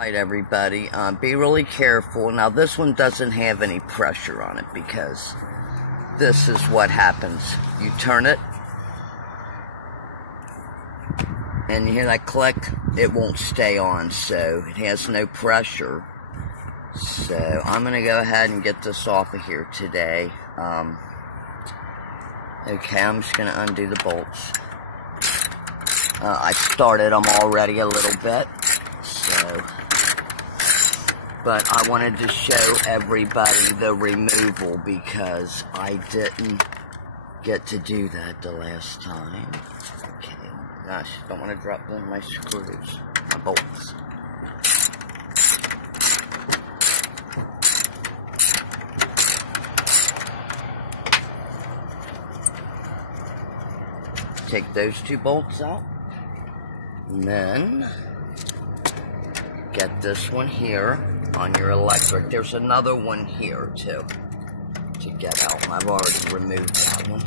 Alright everybody, be really careful. Now this one doesn't have any pressure on it because this is what happens. You turn it and you hear that click, it won't stay on, so it has no pressure. So I'm going to go ahead and get this off of here today. Okay, I'm just going to undo the bolts. I started them already a little bit, so... But I wanted to show everybody the removal because I didn't get to do that the last time. Okay, oh my gosh, don't want to drop my screws, my bolts. Take those two bolts out, and then get this one here on your electric. There's another one here too to get out. I've already removed that one.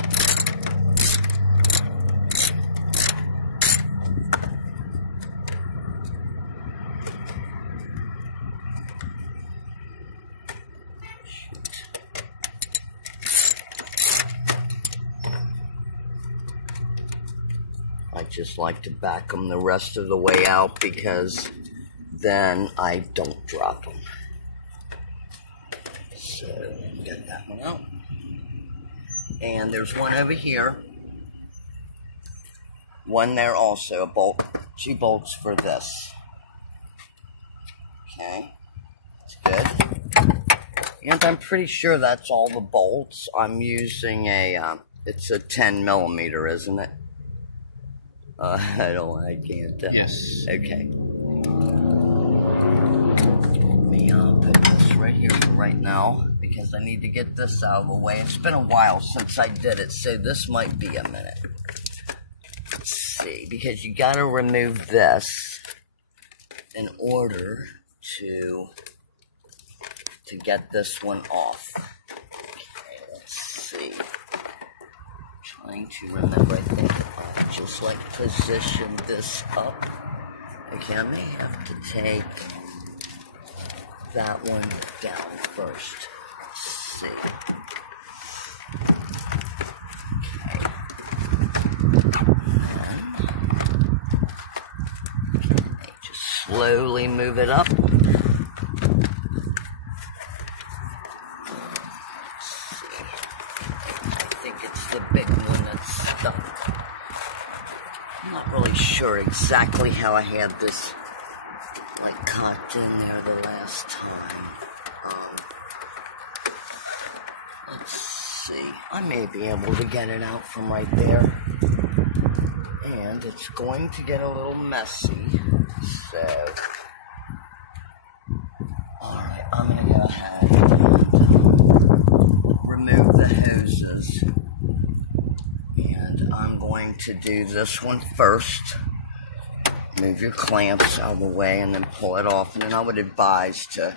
I just like to back them the rest of the way out because then I don't drop them. So, get that one out. And there's one over here. One there also, a bolt, 2 bolts for this. Okay, that's good. And I'm pretty sure that's all the bolts. I'm using a, it's a 10 millimeter, isn't it? I can't. Yes. Okay. I'll put this right here for right now because I need to get this out of the way. It's been a while since I did it, so this might be a minute. Let's see, because you gotta remove this in order to get this one off. Okay, let's see. I'm trying to remember, I think I'll just like position this up. Okay, I may have to take that one down first. Let's see. Okay. Just slowly move it up. Let's see. I think it's the big one that's stuck. I'm not really sure exactly how I had this caught in there the last time. Let's see. I may be able to get it out from right there. And it's going to get a little messy. So, alright, I'm going to go ahead and remove the hoses. And I'm going to do this one first. Move your clamps out of the way and then pull it off. And then I would advise to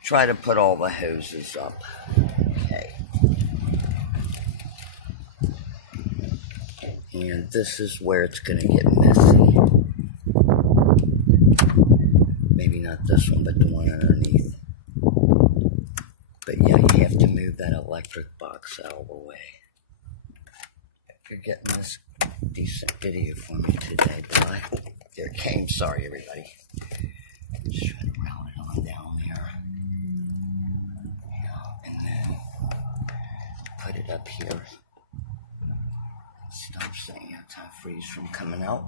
try to put all the hoses up. Okay. And this is where it's going to get messy. Maybe not this one, but the one underneath. But yeah, you have to move that electric box out of the way. If you're getting this decent video for me today, bye. There it came. Sorry, everybody. Just trying to round it on down there. And then put it up here. Stop saying antifreeze from coming out.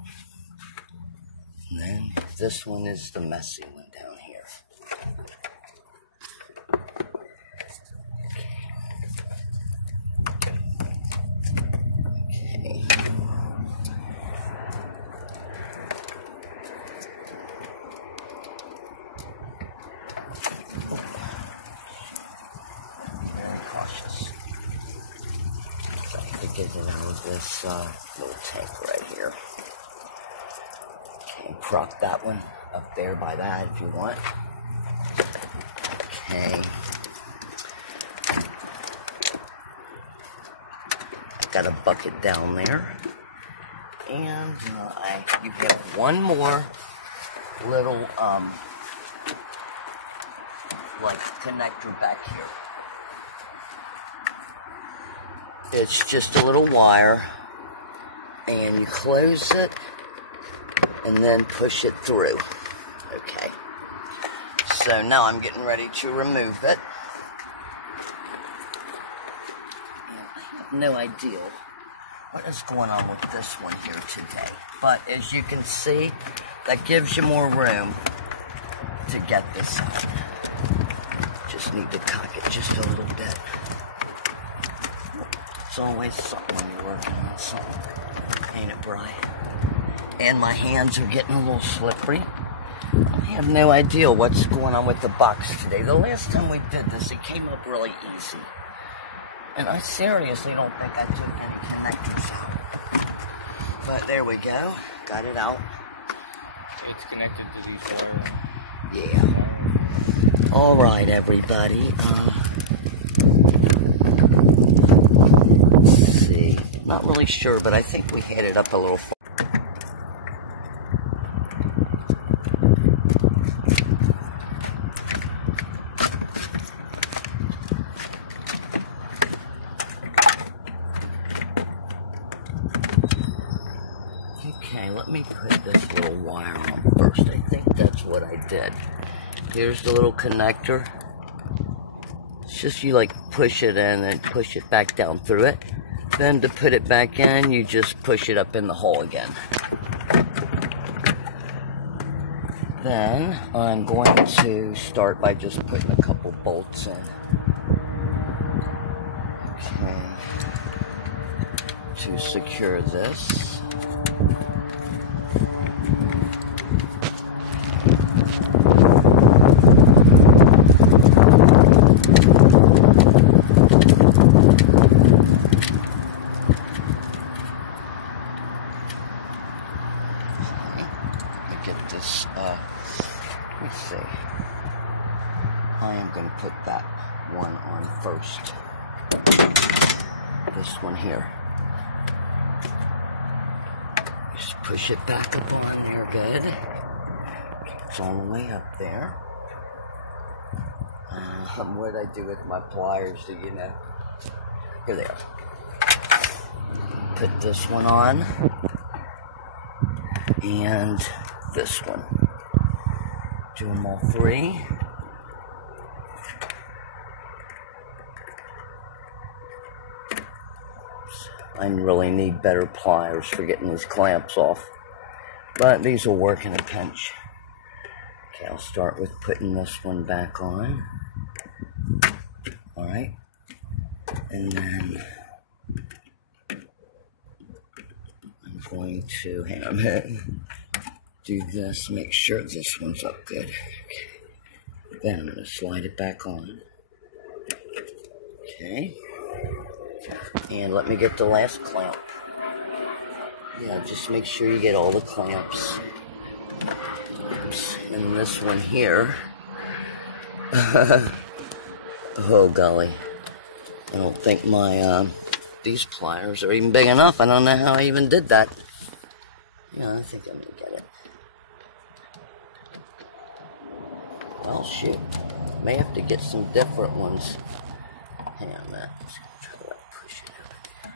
And then this one is the messy one down here. Get it out of this little tank right here. Okay, prop that one up there by that if you want. Okay. Got a bucket down there. And you have one more little like connector back here. It's just a little wire, and you close it and then push it through. Okay. So now I'm getting ready to remove it. I have no idea what is going on with this one here today. But as you can see, that gives you more room to get this out. Just need to cock it just a little bit. It's always something when you're working on something, ain't it, Bri? And my hands are getting a little slippery. I have no idea what's going on with the box today. The last time we did this, it came up really easy. And I seriously don't think I took any connectors out. But there we go. Got it out. It's connected to these Yeah. Alright, everybody. Let's see. Not really sure, but I think we had it up a little far. Okay, let me put this little wire on first. I think that's what I did. Here's the little connector. It's just you like push it in and push it back down through it. Then to put it back in, you just push it up in the hole again. Then I'm going to start by just putting a couple bolts in. Okay. To secure this. Let's see. I am going to put that one on first. This one here. Just push it back up on there, good. It's all the way up there. What did I do with my pliers, do you know? Here they are. Put this one on. And this one. Do them all three. I really need better pliers for getting these clamps off. But these will work in a pinch. Okay, I'll start with putting this one back on. Alright. And then I'm going to hang on a minute. Do this, make sure this one's up good. Okay. Then I'm going to slide it back on. Okay. And let me get the last clamp. Yeah, just make sure you get all the clamps. Oops. And this one here. Oh, golly. I don't think my, these pliers are even big enough. I don't know how I even did that. Yeah, I think I'm going to get it. Well, shoot. May have to get some different ones. Hang on a minute. Let's try to push it over there.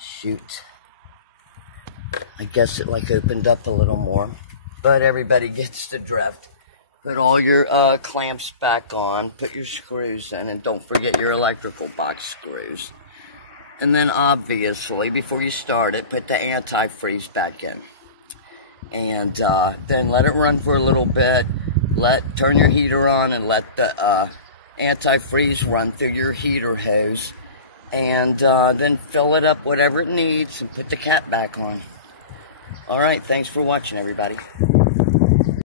Shoot. I guess it like opened up a little more. But everybody gets the drift. Put all your clamps back on. Put your screws in. And don't forget your electrical box screws. And then obviously, before you start it, put the antifreeze back in. And then let it run for a little bit. Turn your heater on and let the antifreeze run through your heater hose. And then fill it up whatever it needs and put the cap back on. Alright, thanks for watching, everybody.